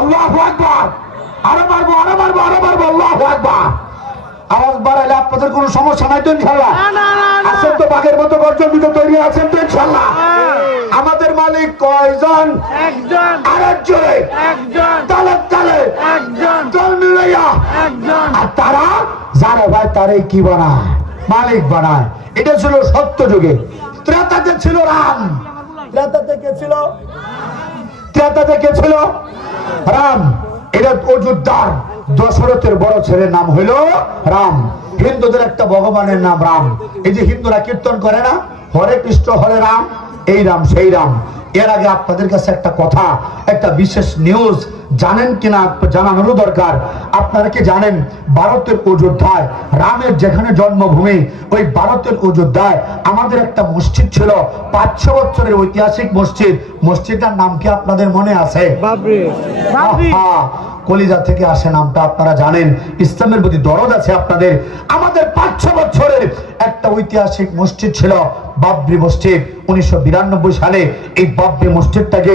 আল্লাহ আকবার। আরও মারবো আরও মারবো আরও মারবো আল্লাহ আকবার। আওয়াজ বাড়াইলে আপনাদের কোনো সমস্যা নাই তো ইনশাল্লাহ আছেন তো বাঘের মতো গর্জন তৈরি আছেন তো ইনশাল্লাহ আমাদের মালিক কয়জন? একজন। আরেকজনে। একজন। তালে তালে। একজন। দল মিলাইয়া। একজন। আর তারা যারা ভাই তারাই কি বানায়? মালিক বানায়। এটা ছিল সত্য যুগে। ত্রেতাতে ছিল রাম। ত্রেতাতে কে ছিল? ত্রেতাতে কে ছিল রাম এটা অযোধ্যার দশরথের বড় ছেলের নাম হইল রাম। হিন্দুদের একটা ভগবানের নাম রাম। এই যে হিন্দুরা কীর্তন করে না? হরে কৃষ্ণ, হরে রাম। এই রাম সেই রাম। এর আগে আপনাদের কাছে একটা কথা একটা বিশেষ নিউজ জানেন কিনা জানানোরও দরকার? আপনারা কি জানেন ভারতের অযোধ্যায় রামের যেখানে জন্মভূমি ওই ভারতের অযোধ্যায় আমাদের একটা মসজিদ ছিল পাঁচশো বছরের ঐতিহাসিক মসজিদ। মসজিদটার নাম কি আপনাদের মনে আছে? কলিজা থেকে আসে নামটা আপনারা জানেন। ইসলামের প্রতি দরদ আছে আপনাদের। আমাদের পাঁচশো বছরের একটা ঐতিহাসিক মসজিদ ছিল বাবরি মসজিদ উনিশশো বিরানব্বই সালে এই বাবরি মসজিদটাকে